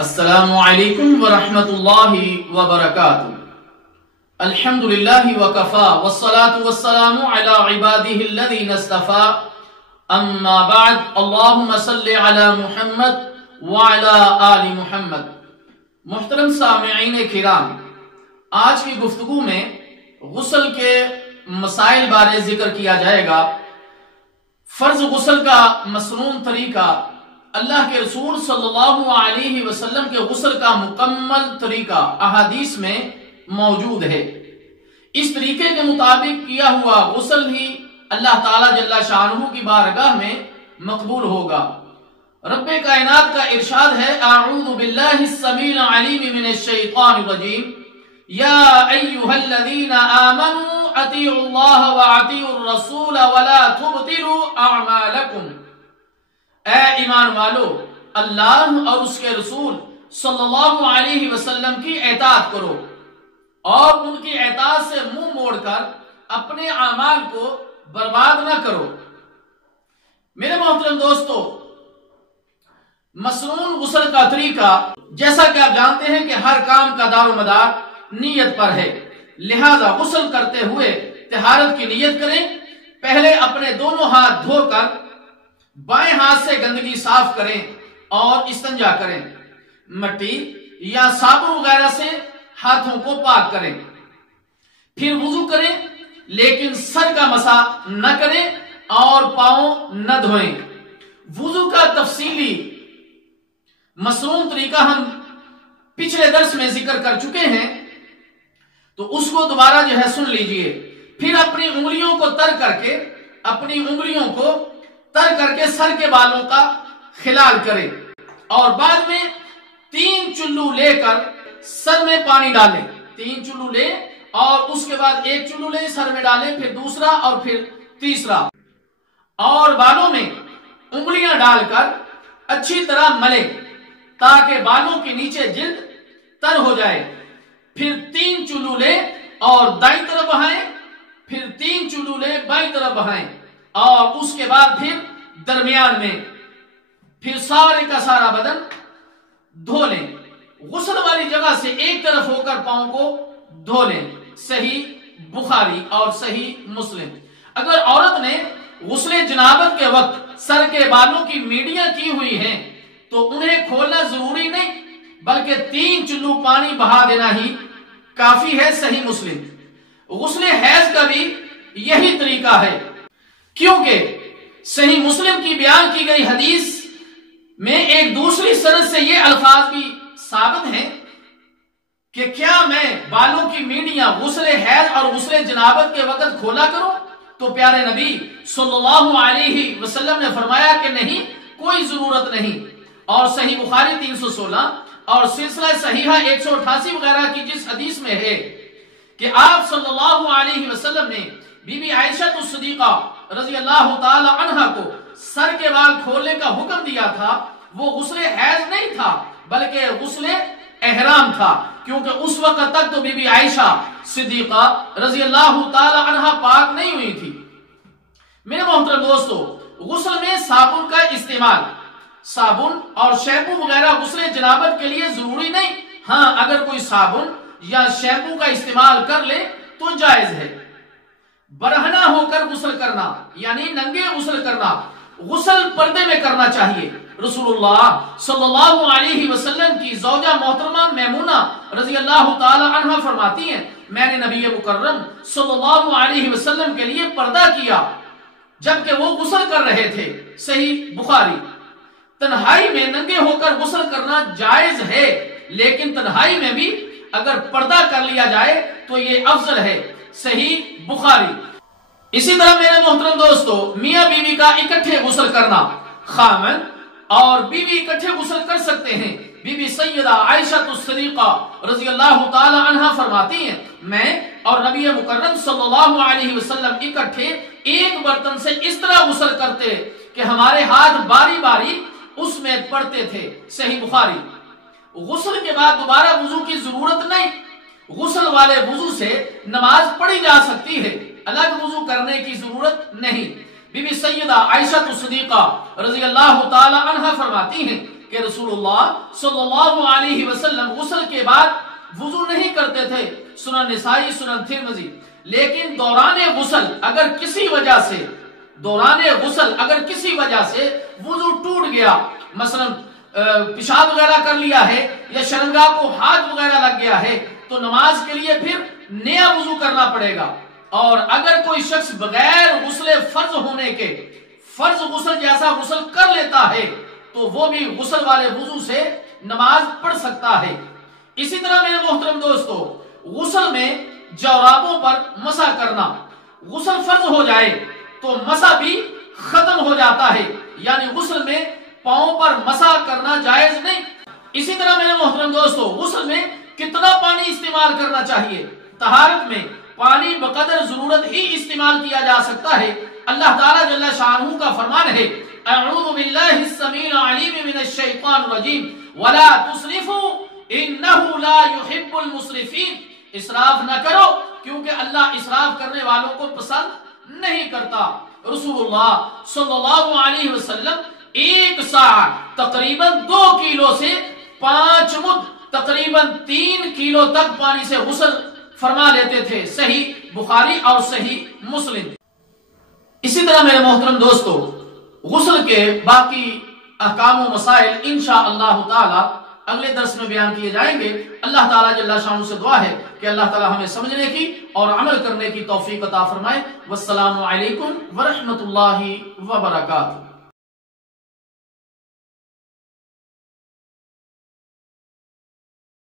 السلام علیکم ورحمة اللہ وبرکاتہ. الحمدللہ وکفا والصلاة والسلام علی عباده الذین اصطفى. اما بعد، اللہم صل علی محمد وعلی آل محمد. محترم سامعین کرام، آج کی گفتگو میں غسل کے مسائل بارے ذکر کیا جائے گا. فرض غسل کا مسنون طریقہ، اللہ کے رسول صلی اللہ علیہ وسلم کے غسل کا مکمل طریقہ احادیث میں موجود ہے. اس طریقے کے مطابق کیا ہوا غسل ہی اللہ تعالیٰ جل شانہ کی بارگاہ میں مقبول ہوگا. رب کائنات کا ارشاد ہے: اعوذ باللہ السمیع العلیم من الشیطان الرجیم، یا ایہا الذین آمنوا اطیعوا اللہ واطیعوا الرسول ولا تبطلوا اعمالکم. اے ایمان والو، اللہ اور اس کے رسول صلی اللہ علیہ وسلم کی اطاعت کرو اور ان کی اطاعت سے منہ موڑ کر اپنے اعمال کو برباد نہ کرو. میرے محترم دوستو، مسنون غسل کا طریقہ، جیسا کہ آپ جانتے ہیں کہ ہر کام کا دار و مدار نیت پر ہے، لہذا غسل کرتے ہوئے طہارت کی نیت کریں. پہلے اپنے دونوں ہاتھ دھو کر بائیں ہاتھ سے گندگی صاف کریں اور استنجا کریں. مٹی یا صابن وغیرہ سے ہاتھوں کو پاک کریں. پھر وضو کریں، لیکن سر کا مسح نہ کریں اور پاؤں نہ دھوئیں. وضو کا تفصیلی مسنون طریقہ ہم پچھلے درس میں ذکر کر چکے ہیں، تو اس کو دوبارہ سن لیجئے. پھر اپنی انگلیوں کو تر کر کے سر کے بالوں کا خلال کریں اور بعد میں 3 چلو لے کر سر میں پانی ڈالیں. 3 چلو لے اور اس کے بعد 1 چلو لے سر میں ڈالیں، پھر دوسرا اور پھر تیسرا، اور بالوں میں انگلیاں ڈال کر اچھی طرح ملیں تاکہ بالوں کے نیچے جلد تر ہو جائے. پھر 3 چلو لے اور دائیں طرف بہائیں، پھر 3 چلو لے بائیں طرف بہائیں، اور اس کے بعد پھر درمیان میں، پھر سارے کا سارا بدن دھو لیں. غسل والی جگہ سے ایک طرف ہو کر پاؤں کو دھو لیں. صحیح بخاری اور صحیح مسلم. اگر عورت نے غسل جنابت کے وقت سر کے بالوں کی میڑیاں کی ہوئی ہیں تو انہیں کھولنا ضروری نہیں، بلکہ 3 چلو پانی بہا دینا ہی کافی ہے. صحیح مسلم. غسل حیض کا بھی یہی طریقہ ہے، کیونکہ صحیح مسلم کی بیان کی گئی حدیث میں ایک دوسری سند سے یہ الفاظ بھی ثابت ہیں کہ کیا میں بالوں کی میڑیاں غسل حیض اور غسل جنابت کے وقت کھولا کروں؟ تو پیارے نبی صلی اللہ علیہ وسلم نے فرمایا کہ نہیں، کوئی ضرورت نہیں. اور صحیح بخاری 316 اور سلسلہ صحیحہ 188 وغیرہ کی جس حدیث میں ہے کہ آپ صلی اللہ علیہ وسلم نے بی بی عائشہ الصدیقہ رضی اللہ تعالی عنہ کو سر کے بال کھولنے کا حکم دیا تھا، وہ غسل حیض نہیں تھا بلکہ غسل احرام تھا، کیونکہ اس وقت تک تو بی بی عائشہ صدیقہ رضی اللہ تعالی عنہ پاک نہیں ہوئی تھی. میرے محترم دوستو، غسل میں صابن کا استعمال، صابن اور شیمپو وغیرہ غسل جنابت کے لیے ضروری نہیں. ہاں، اگر کوئی صابن یا شیمپو کا استعمال کر لے تو جائز ہے. برہنہ ہو کر غسل کرنا یعنی ننگے غسل کرنا، غسل پردے میں کرنا چاہیے. رسول اللہ صلی اللہ علیہ وسلم کی زوجہ محترمہ میمونہ رضی اللہ تعالی عنہ فرماتی ہیں، میں نے نبی مکرم صلی اللہ علیہ وسلم کے لیے پردہ کیا جبکہ وہ غسل کر رہے تھے. صحیح بخاری. تنہائی میں ننگے ہو کر غسل کرنا جائز ہے، لیکن تنہائی میں بھی اگر پردہ کر لیا جائے تو یہ افضل ہے. صحیح بخاری. اسی طرح میرے محترم دوستو، میاں بیوی کا اکٹھے غسل کرنا، خاوند اور بیوی اکٹھے غسل کر سکتے ہیں. بی بی سیدہ عائشہ الصدیقہ رضی اللہ تعالی عنہ فرماتی ہیں، میں اور نبی مکرم صلی اللہ علیہ وسلم اکٹھے ایک برتن سے اس طرح غسل کرتے کہ ہمارے ہاتھ باری باری اس میں پڑتے تھے. صحیح بخاری. غسل کے بعد دوبارہ وضو کی ضرورت نہیں. غسل والے وضو سے نماز پڑھی جا سکتی ہے، الگ وضو کرنے کی ضرورت نہیں. بی بی سیدہ عائشہ الصدیقہ رضی اللہ تعالی عنہ فرماتی ہیں کہ رسول اللہ صلی اللہ علیہ وسلم غسل کے بعد وضو نہیں کرتے تھے، سنن نسائی، سنن ترمذی، لیکن دوران غسل اگر کسی وجہ سے وضو ٹوٹ گیا، مثلا پیشاب وغیرہ کر لیا ہے یا شرمگاہ کو ہاتھ وغیرہ لگ گیا ہے، تو نماز کے لیے پھر نیا وضو کرنا پڑے گا۔ اور اگر کوئی شخص بغیر غسل فرض ہونے کے فرض غسل جیسا غسل کر لیتا ہے تو وہ بھی غسل والے وضو سے نماز پڑھ سکتا ہے۔ اسی طرح میرے محترم دوستو، غسل میں جورابوں پر مسح کرنا، غسل فرض ہو جائے تو مسح بھی ختم ہو جاتا ہے، یعنی غسل میں پاؤں پر مسح کرنا جائز نہیں۔ اسی طرح میرے محترم دوستو، غسل میں کتنا پانی استعمال کرنا چاہیے؟ طہارت میں پانی بقدر ضرورت ہی استعمال کیا جا سکتا ہے۔ اللہ تعالیٰ جل شانہ کا فرمان ہے، اعوذ باللہ السمیع العلیم من الشیطان الرجیم ولا تسرفوا انہ لا يحب المسرفین، اسراف نہ کرو کیونکہ اللہ اسراف کرنے والوں کو پسند نہیں کرتا۔ رسول اللہ صلی اللہ علیہ وسلم ایک ساعہ تقریباً 2 کلو سے 5 مد تقریباً 3 کلو تک پانی سے غسل فرما لیتے تھے، صحیح بخاری اور صحیح مسلم۔ اسی طرح میرے محترم دوستو، غسل کے باقی احکام و مسائل انشاءاللہ تعالی اگلے درس میں بیان کیے جائیں گے۔ اللہ تعالیٰ جل شانہ سے دعا ہے کہ اللہ تعالیٰ ہمیں سمجھنے کی اور عمل کرنے کی توفیق عطا فرمائے۔ والسلام علیکم ورحمۃ اللہ وبرکاتہ۔